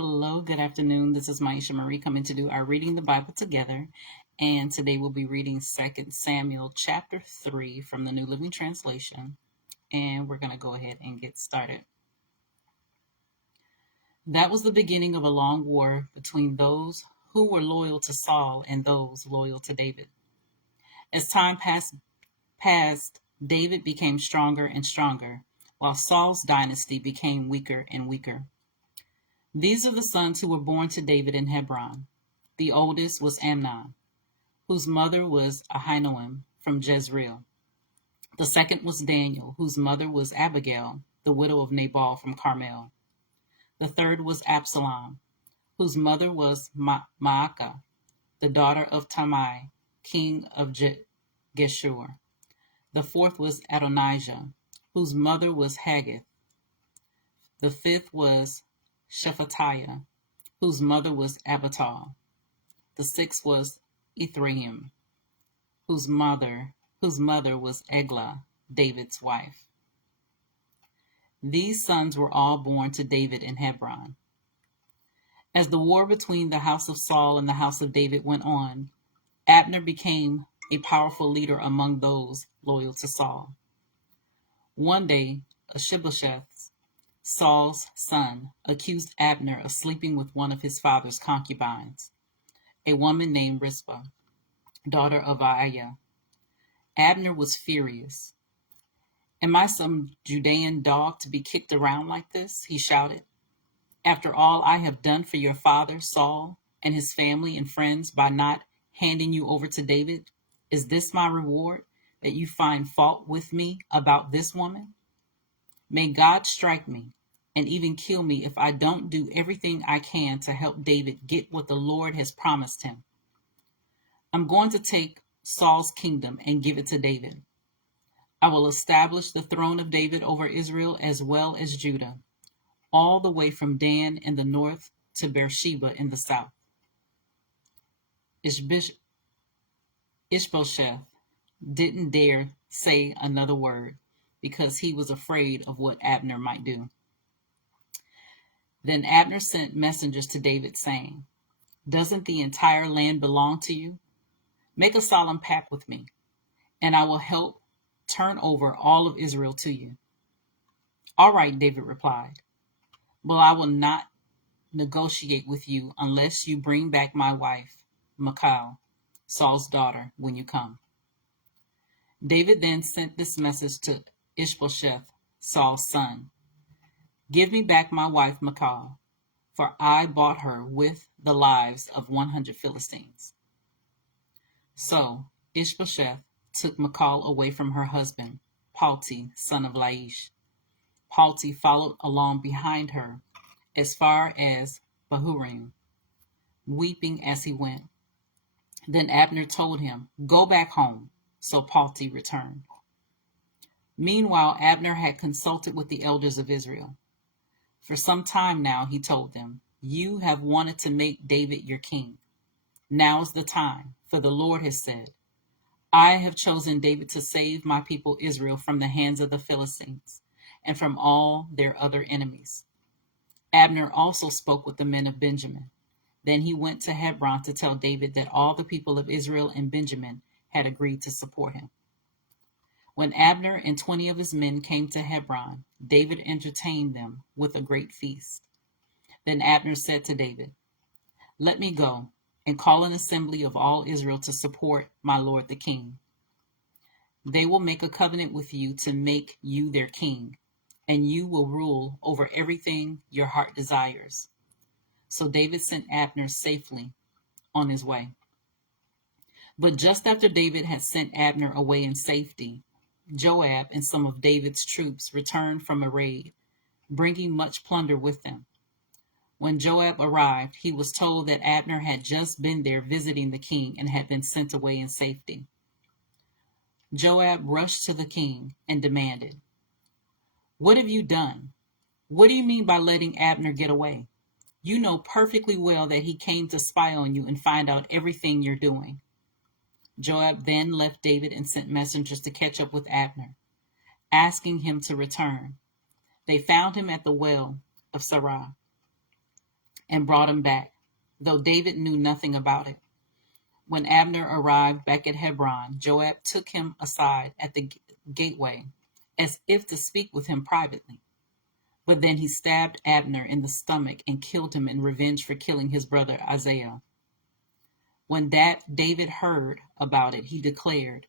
Hello, good afternoon. This is Myesha Marie coming to do our Reading the Bible together. And today we'll be reading 2 Samuel chapter 3 from the New Living Translation. And we're going to go ahead and get started. That was the beginning of a long war between those who were loyal to Saul and those loyal to David. As time passed, David became stronger and stronger, while Saul's dynasty became weaker and weaker. These are the sons who were born to David in Hebron. The oldest was Amnon, whose mother was Ahinoam from Jezreel. The second was Daniel, whose mother was Abigail, the widow of Nabal from Carmel. The third was Absalom, whose mother was Maacah, the daughter of Talmai, king of Geshur. The fourth was Adonijah, whose mother was Haggith. The fifth was Shephatiah, whose mother was Abital. The sixth was Ephraim, whose mother was Eglah, David's wife. These sons were all born to David in Hebron. As the war between the house of Saul and the house of David went on, Abner became a powerful leader among those loyal to Saul. One day, Ishbosheth, Saul's son, accused Abner of sleeping with one of his father's concubines, a woman named Rizpah, daughter of Aiah. Abner was furious. "Am I some Judean dog to be kicked around like this?" he shouted. "After all I have done for your father, Saul, and his family and friends by not handing you over to David, is this my reward, that you find fault with me about this woman? May God strike me and even kill me if I don't do everything I can to help David get what the Lord has promised him. I'm going to take Saul's kingdom and give it to David. I will establish the throne of David over Israel as well as Judah, all the way from Dan in the north to Beersheba in the south." Ishbosheth didn't dare say another word because he was afraid of what Abner might do. Then Abner sent messengers to David saying, "Doesn't the entire land belong to you? Make a solemn pact with me, and I will help turn over all of Israel to you." "All right," David replied, "but I will not negotiate with you unless you bring back my wife, Michal, Saul's daughter, when you come." David then sent this message to Ishbosheth, Saul's son: "Give me back my wife Michal, for I bought her with the lives of 100 Philistines." So Ishbosheth took Michal away from her husband, Palti, son of Laish. Palti followed along behind her as far as Bahurim, weeping as he went. Then Abner told him, "Go back home." So Palti returned. Meanwhile, Abner had consulted with the elders of Israel. "For some time now," he told them, "you have wanted to make David your king. Now is the time, for the Lord has said, 'I have chosen David to save my people Israel from the hands of the Philistines and from all their other enemies.'" Abner also spoke with the men of Benjamin. Then he went to Hebron to tell David that all the people of Israel and Benjamin had agreed to support him. When Abner and 20 of his men came to Hebron, David entertained them with a great feast. Then Abner said to David, "Let me go and call an assembly of all Israel to support my lord the king. They will make a covenant with you to make you their king, and you will rule over everything your heart desires." So David sent Abner safely on his way. But just after David had sent Abner away in safety, Joab and some of David's troops returned from a raid, bringing much plunder with them. When Joab arrived, he was told that Abner had just been there visiting the king and had been sent away in safety. Joab rushed to the king and demanded, "What have you done? What do you mean by letting Abner get away? You know perfectly well that he came to spy on you and find out everything you're doing." Joab then left David and sent messengers to catch up with Abner, asking him to return. They found him at the well of Sarah. and brought him back, though David knew nothing about it. When Abner arrived back at Hebron, Joab took him aside at the gateway, as if to speak with him privately. But then he stabbed Abner in the stomach and killed him in revenge for killing his brother Isaiah. When David heard about it, he declared,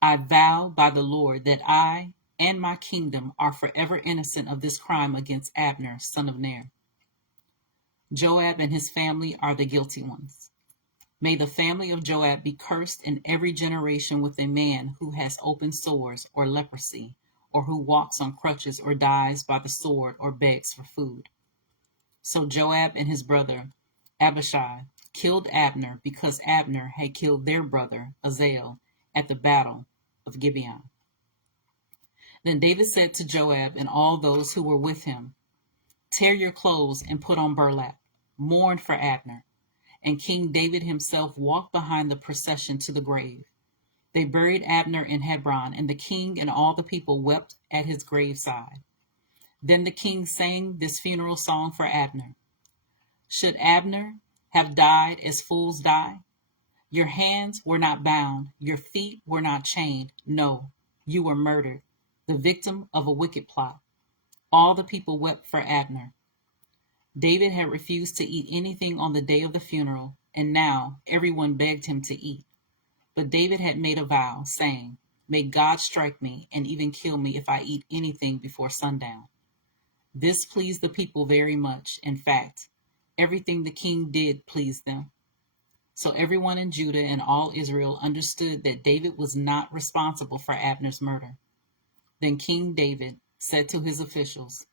I vow by the Lord that I and my kingdom are forever innocent of this crime against Abner, son of Ner. Joab and his family are the guilty ones. May the family of Joab be cursed in every generation with a man who has open sores or leprosy, or who walks on crutches or dies by the sword or begs for food. So Joab and his brother Abishai killed Abner because Abner had killed their brother Asahel at the battle of Gibeon. Then David said to Joab and all those who were with him, Tear your clothes and put on burlap. Mourn for Abner. And King David himself walked behind the procession to the grave. They buried Abner in Hebron, and the king and all the people wept at his graveside. Then the king sang this funeral song for Abner. Should Abner have died as fools die? Your hands were not bound, your feet were not chained. No, you were murdered, the victim of a wicked plot. All the people wept for Abner. David had refused to eat anything on the day of the funeral, and now everyone begged him to eat. But David had made a vow, saying, May God strike me and even kill me if I eat anything before sundown. This pleased the people very much. In fact, everything the king did pleased them. So everyone in Judah and all Israel understood that David was not responsible for Abner's murder. Then King David said to his officials,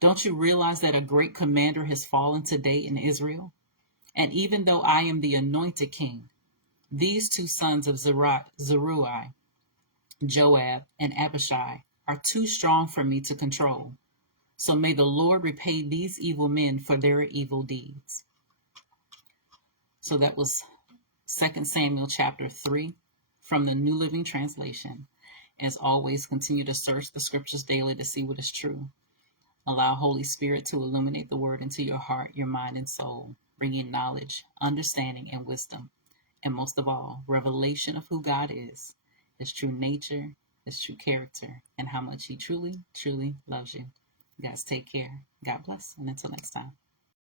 Don't you realize that a great commander has fallen today in Israel? And even though I am the anointed king, these two sons of Zeruiah, Joab and Abishai, are too strong for me to control. So may the Lord repay these evil men for their evil deeds. So that was 2 Samuel chapter 3 from the New Living Translation. As always, continue to search the scriptures daily to see what is true. Allow Holy Spirit to illuminate the word into your heart, your mind, and soul, bringing knowledge, understanding, and wisdom. And most of all, revelation of who God is, his true nature, his true character, and how much he truly, truly loves you. You guys take care. God bless. And until next time.